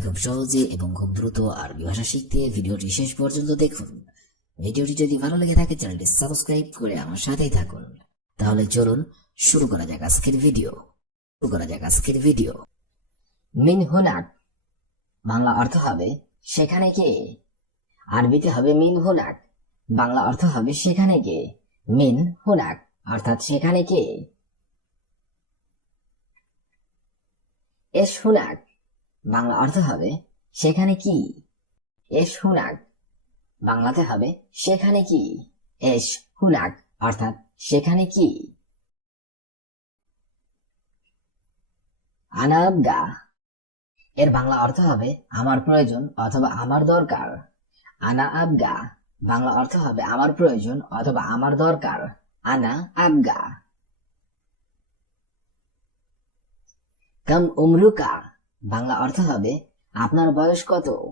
খুব সহজে এবং খুব দ্রুত আরবি ভাষা শিখতে ভিডিওটি শেষ পর্যন্ত দেখুন। ভিডিওটি যদি ভালো লেগে থাকে, চ্যানেলটি সাবস্ক্রাইব করে আমার সাথেই থাকুন। তাহলে চলুন শুরু করা যাক আজকের ভিডিও। শুরু করা যাক আজকের ভিডিও। মিন হুনাক বাংলা অর্থ হবে সেখানে কে? আরবিতে হবে মিন হুনাক বাংলা অর্থ হবে সেখানে কে? মিন হুনাক অর্থাৎ সেখানে কে? এস হুনাক বাংলা অর্থ হবে সেখানে কি? এস হুনাক বাংলাতে হবে সেখানে কি? এস হুনাক অর্থাৎ সেখানে কি? আনাবগা। এর বাংলা অর্থ হবে আমার প্রয়োজন অথবা আমার দরকার। আনা আবগা বাংলা অর্থ হবে আমার প্রয়োজন অথবা আমার দরকার। আনা আবগা কাম উমরুকা। বাংলা অর্থ হবে, আপনার বয়স কত?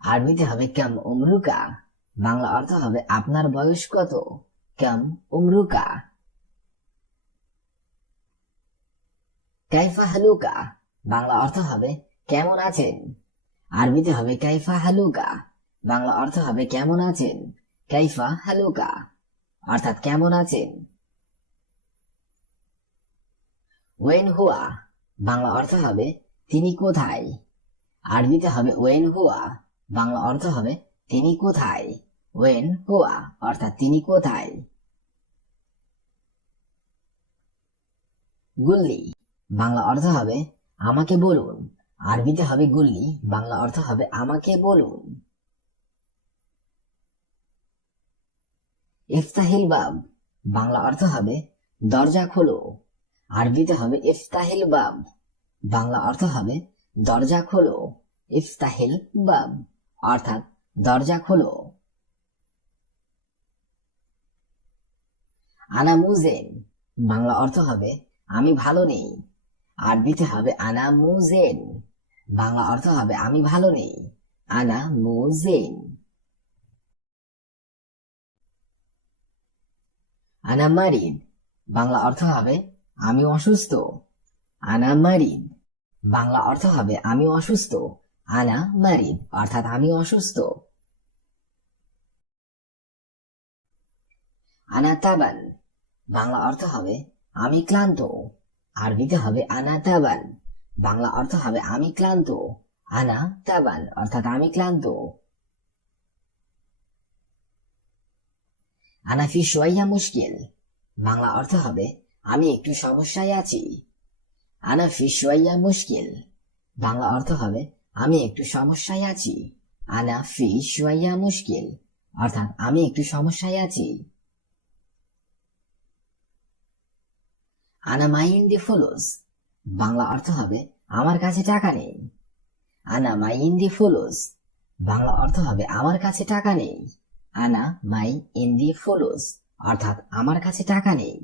আরবিতে হবে কাম উমরুকা। বাংলা অর্থ হবে, আপনার বয়স কত? কাম উমরুকা। কাইফা হালুকা। বাংলা অর্থ হবে, কেমন আছেন? আরবিতে হবে, কাইফা হালুকা। বাংলা অর্থ হবে, কেমন আছেন? কাইফা হালুকা। অর্থাৎ কেমন আছেন? ওয়েন হুয়া বাংলা অর্থ হবে তিনি কোথায়? আরবিতে হবে ওয়েন হুয়া বাংলা অর্থ হবে, তিনি কোথায়? ওয়েন হুয়া অর্থাৎ তিনি কোথায়? গুল্লি। বাংলা অর্থ হবে, আমাকে বলুন। আরবিতে হবে গুল্লি, বাংলা অর্থ হবে, আমাকে বলুন। ইফতাহিল বাব। বাংলা অর্থ হবে, দরজা খোলো। আরবিতে হবে, ইফতাহিল বাব। বাংলা অর্থ হবে দরজা খোলো, ইফতাহিল বাব, অর্থাৎ দরজা খোলো। আনা মুজেন, বাংলা অর্থ হবে আমি ভালো নেই। আরবিতে হবে আনা মুজেন, বাংলা অর্থ হবে আমি ভালো নেই। আনা মুজেন। আনা মারিদ, বাংলা অর্থ হবে আমি অসুস্থ। আনা মারিদ বাংলা অর্থ হবে আমি অসুস্থ। আনা মারিদ অর্থাৎ আমি অসুস্থ। আনা তাবান বাংলা অর্থ হবে আমি ক্লান্ত। আরবিতে হবে আনা তাবান বাংলা অর্থ হবে আমি ক্লান্ত। আনা তাবান অর্থাৎ আমি ক্লান্ত। আনাফি সোয়াইয়া মুশকিল, বাংলা অর্থ হবে আমি একটু সমস্যায় আছি। আনাফি সোয়াইয়া মুশকিল। বাংলা অর্থ হবে, আমি একটু সমস্যায় আছি। আনা ফি সোয়াইয়া মুশকিল, অর্থাৎ আমি একটু সমস্যায় আছি। আনা মাইন্দি ফুলুস বাংলা অর্থ হবে, আমার কাছে টাকা নেই। আনা মাইন্দি ফুলুস বাংলা অর্থ হবে, আমার কাছে টাকা নেই। আনা মাই ইন্দি ফুলুস অর্থাৎ আমার কাছে টাকা নেই।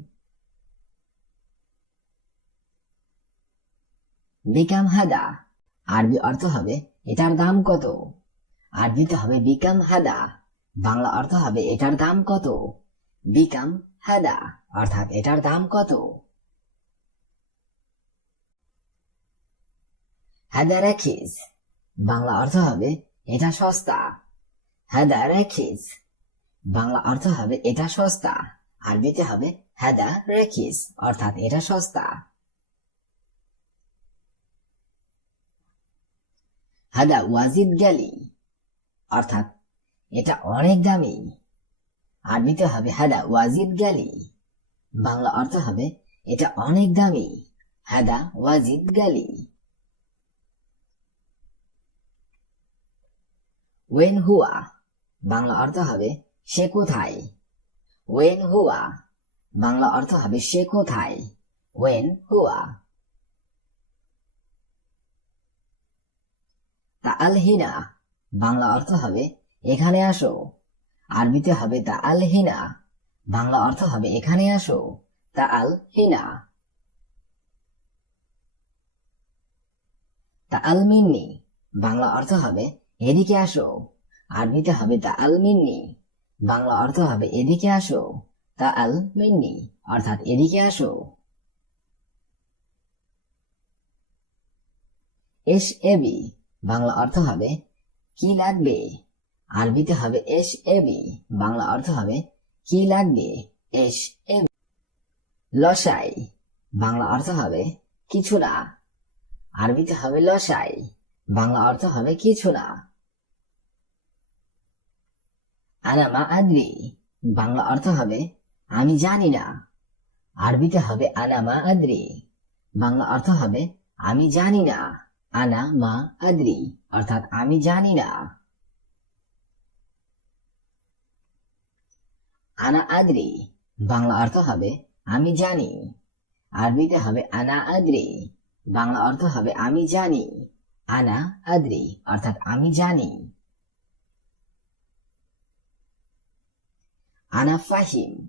বিকাম হাদা। আরবি অর্থ হবে, এটার দাম কত? আরবিতে হবে বিকাম হাদা। বাংলা অর্থ হবে, এটার দাম কত? বিকাম হাদা, অর্থাৎ এটার দাম কত? হাদা রাখিস বাংলা অর্থ হবে, এটা সস্তা। হাদা রাখিস বাংলা অর্থ হবে, এটা সস্তা। আরবিতে হবে হাদা রাখিস অর্থাৎ এটা সস্তা। হাদা ওয়াজিদ গালি অর্থাৎ এটা অনেক দামি। আরবিতে হবে হাদা ওয়াজিদ গালি বাংলা অর্থ হবে এটা অনেক দামি। হাদা ওয়াজিদ গালি ওয়েন হুয়া, বাংলা অর্থ হবে সে কোথায়? ওয়েন হুয়া, বাংলা অর্থ হবে সে কোথায়? ওয়েন হুয়া। তা আলহিনা বাংলা অর্থ হবে এখানে আসো। আরবিতে হবে তা আলহিনা বাংলা অর্থ হবে এখানে আসো। তা আল হিনা তা আলমিন্নি বাংলা অর্থ হবে এদিকে আসো। আরবিতে হবে তা আল মিন্নি বাংলা অর্থ হবে এদিকে আসো। তা আল মিন্নি অর্থাৎ এদিকে আসো। এস এবি বাংলা অর্থ হবে কি লাগবে? আরবিতে হবে এস এবি বাংলা অর্থ হবে কি লাগবে? এস এবি লসাই, বাংলা অর্থ হবে কিছু না আরবিতে হবে লসাই, বাংলা অর্থ হবে কিছু না আনামা আদ্রি, বাংলা অর্থ হবে আমি জানি না। আরবিতে হবে আনামা আদ্রি, বাংলা অর্থ হবে আমি জানি না। আনা মা আদ্রি, অর্থাৎ আমি জানি না। আনা আদ্রি, বাংলা অর্থ হবে আমি জানি। আরবিতে হবে আনা আদ্রি, বাংলা অর্থ হবে আমি জানি। আনা আদ্রি, অর্থাৎ আমি জানি। আনা ফাহিম,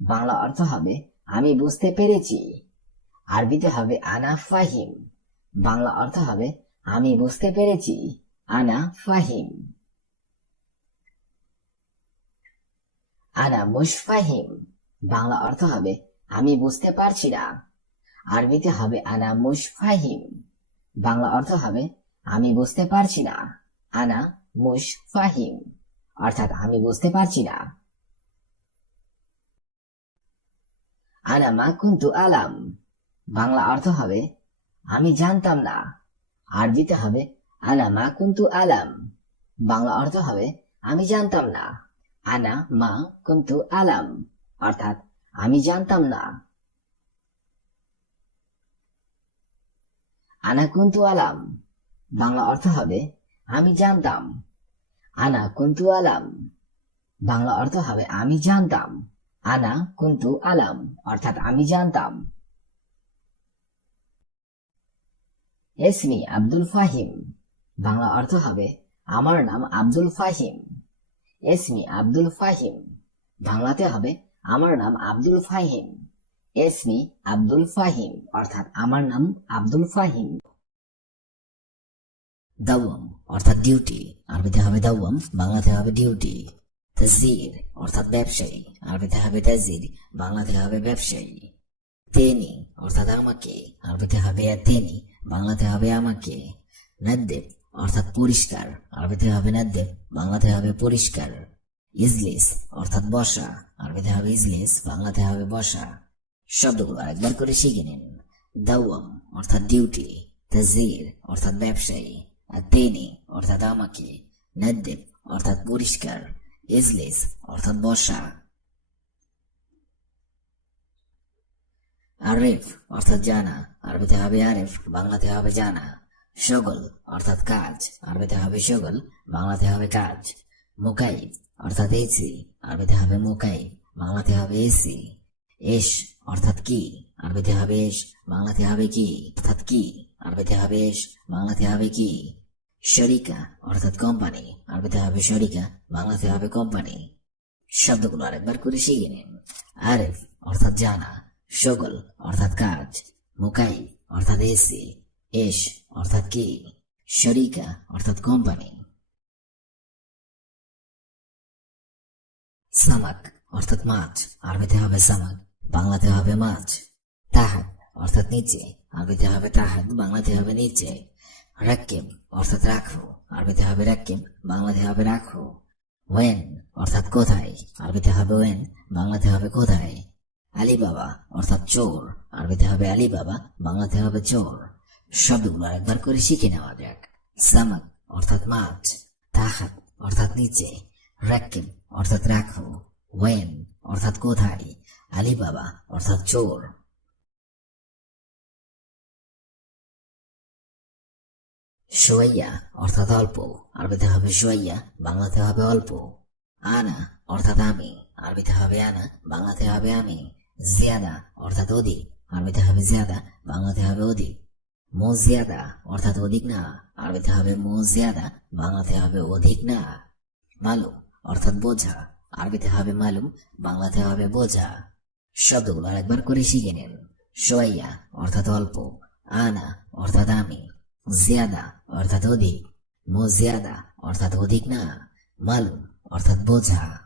বাংলা অর্থ হবে আমি বুঝতে পেরেছি। আরবিতে হবে আনা ফাহিম। বাংলা অর্থ হবে, আমি বুঝতে পেরেছি, আনা ফাহিম। আনা মুশফাহিম। বাংলা অর্থ হবে, আমি বুঝতে পারছি না। আরবিতে হবে, আনা মুশফাহিম। বাংলা অর্থ হবে, আমি বুঝতে পারছি না। আনা মুশফাহিম। অর্থাৎ, আমি বুঝতে পারছি না। আনা মা কুন্তু আলাম। বাংলা অর্থ হবে আমি জানতাম না। আরবিতে হবে, আনা মা কুন্তু আলাম। বাংলা অর্থ হবে, আমি জানতাম না। আনা মা কুন্তু আলাম। অর্থাৎ, আমি জানতাম না। আনা কুন্তু আলাম। বাংলা অর্থ হবে, আমি জানতাম। আনা কুন্তু আলাম। বাংলা অর্থ হবে, আমি জানতাম। আনা কুন্তু আলাম। অর্থাৎ, আমি জানতাম। এসমি আব্দুল ফাহিম বাংলা অর্থ হবে, আমার নাম আব্দুল ফাহিম। এসমি আব্দুল ফাহিম বাংলাতে হবে, আমার নাম আব্দুল ফাহিম। এসমি আব্দুল ফাহিম অর্থাৎ আমার নাম আব্দুল ফাহিম। দাওয়াম, অর্থাৎ ডিউটি আরবিতে হবে দাওয়াম, বাংলাতে হবে ডিউটি তাজির, অর্থাৎ ব্যবসায়ী। আরবিতে হবে তাজির, বাংলাতে হবে ব্যবসায়ী। তেনি, অর্থাৎ আমাকে, আরবিতে হবে তেনি, বাংলাতে হবে আমাকে, নাদ্দেব, অর্থাৎ পরিষ্কার, আরবিতে হবে নাদ্দেব, বাংলাতে হবে পরিষ্কার, ইজলিস, অর্থাৎ বসা, আরবিতে হবে ইজলিস, বাংলাতে হবে বসা, শব্দগুলো আরেকবার করে শিখে নিন, দাওয়াম, অর্থাৎ ডিউটি তাজির, অর্থাৎ ব্যবসায়ী, আর তেনি, অর্থাৎ আমাকে, নাদ্দেব, অর্থাৎ পরিষ্কার, ইজলিস, অর্থাৎ বসা। আরেফ অর্থাৎ জানা। আরবিতে হবে আরেফ, বাংলাতে হবে জানা। শগল অর্থাৎ কাজ। আরবিতে হবে শগল বাংলাতে হবে কাজ। মুকাইব, অর্থাৎ এসি। আরবিতে হবে মুকাইব, বাংলাতে হবে এসি। এস, অর্থাৎ কি? আরবিতে হবে এস, বাংলাতে হবে কি? অর্থাৎ কি? আরবিতে হবে এস, বাংলাতে হবে কি? শরিকা, অর্থাৎ কোম্পানি। আরবিতে হবে শরিকা, বাংলাতে হবে কোম্পানি। শব্দগুলো আরেকবার করে শিখে নিন। আরেফ, অর্থাৎ জানা। শগল অর্থাৎ কাজ, মুকাই, অর্থাৎ এসি এস, অর্থাৎ কি, শরিকা, অর্থাৎ কোম্পানি। সামাক, অর্থাৎ মাছ, আরবিতে হবে সামাক, বাংলাতে হবে মাছ। তাহাক, অর্থাৎ নিচে, আরবিতে হবে তাহাক, বাংলাতে হবে নিচে। রাক্কিম, অর্থাৎ রাখো, আরবিতে হবে রাক্কিম, বাংলাতে হবে রাখো। ওয়েন, অর্থাৎ কোথায়, আরবিতে হবে ওয়েন, বাংলাতে হবে কোথায়। আলী বাবা অর্থাৎ চোর। আরবিতে হবে আলী বাবা বাংলাতে হবে চোর। শব্দগুলো একবার করে শিখে নেওয়া যাক। সামাক অর্থাৎ মাছ। তাহাত, অর্থাৎ নিচে। রাক্কিম অর্থাৎ রাখো। ওয়েন, অর্থাৎ কোথায় আলী বাবা অর্থাৎ চোর। সোয়াইয়া, অর্থাৎ অল্প। আরবিতে হবে সোয়াইয়া, বাংলাতে হবে অল্প। আনা, অর্থাৎ আমি। আরবিতে হবে আনা, বাংলাতে হবে আমি। জিয়াদা অর্থাৎ অধিক। আরবিতে হবে জিয়াদা, বাংলাতে হবে অধিক। মো জিয়াদা অর্থাৎ অধিক না, আরবিতে হবে মো জিয়াদা, বাংলাতে হবে অধিক না। মালুম অর্থাৎ বোঝা। আরবিতে হবে মালুম, বাংলাতে হবে বোঝা। শব্দগুলো আরেকবার করে শিখে নিন। সোয়াইয়া অর্থাৎ অল্প, আনা অর্থাৎ আমি। জিয়াদা অর্থাৎ অধিক। মো জিয়াদা অর্থাৎ অধিক না, মালুম অর্থাৎ বোঝা।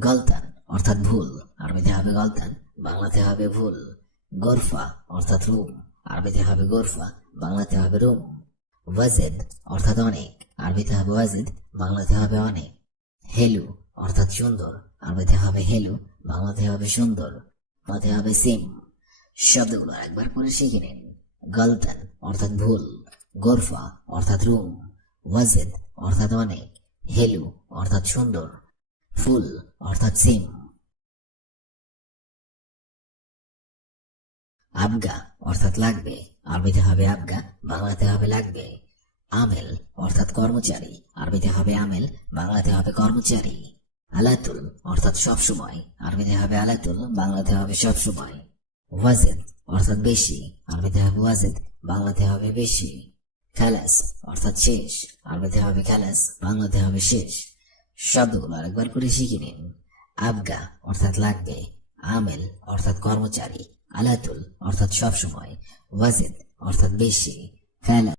গলতান, অর্থাৎ ভুল। আরবিতে হবে গলতান, বাংলাতে হবে ভুল। গোরফা, অর্থাৎ রুম। আরবিতে হবে গোরফা, বাংলাতে হবে রুম। ওয়াজেদ, অর্থাৎ অনেক। আরবিতে হবে ওয়াজেদ, বাংলাতে হবে অনেক। হেলু, অর্থাৎ সুন্দর। আরবিতে হবে হেলু, বাংলাতে হবে সুন্দর। বাংলাতে হবে সিম। শব্দগুলো একবার করে শিখে নিন। গলতান, অর্থাৎ ভুল। গোরফা, অর্থাৎ রুম। ওয়াজেদ, অর্থাৎ অনেক। হেলু, অর্থাৎ সুন্দর। ফুল অর্থাৎ সিম আবগা অর্থাৎ লাগবে, আরবিতে হবে আবগা, বাংলাতে হবে লাগবে। আমেল, অর্থাৎ কর্মচারী, আরবিতে হবে আমেল, বাংলাতে হবে কর্মচারী। আলাতুল, অর্থাৎ সব সময়, আরবিতে হবে আলাতুল, বাংলাতে হবে সব সময়। ওয়াজেদ, অর্থাৎ বেশি, আরবিতে হবে ওয়াজেদ, বাংলাতে হবে বেশি। খালাস, অর্থাৎ শেষ, আরবিতে হবে খালাস, বাংলাতে হবে শেষ। শব্দগুলো আরেকবার করে শিখে নিন। আবগা অর্থাৎ লাগবে, আমেল অর্থাৎ কর্মচারী, আলাতুল অর্থাৎ সবসময়, ওয়াজেদ অর্থাৎ বেশি খালাস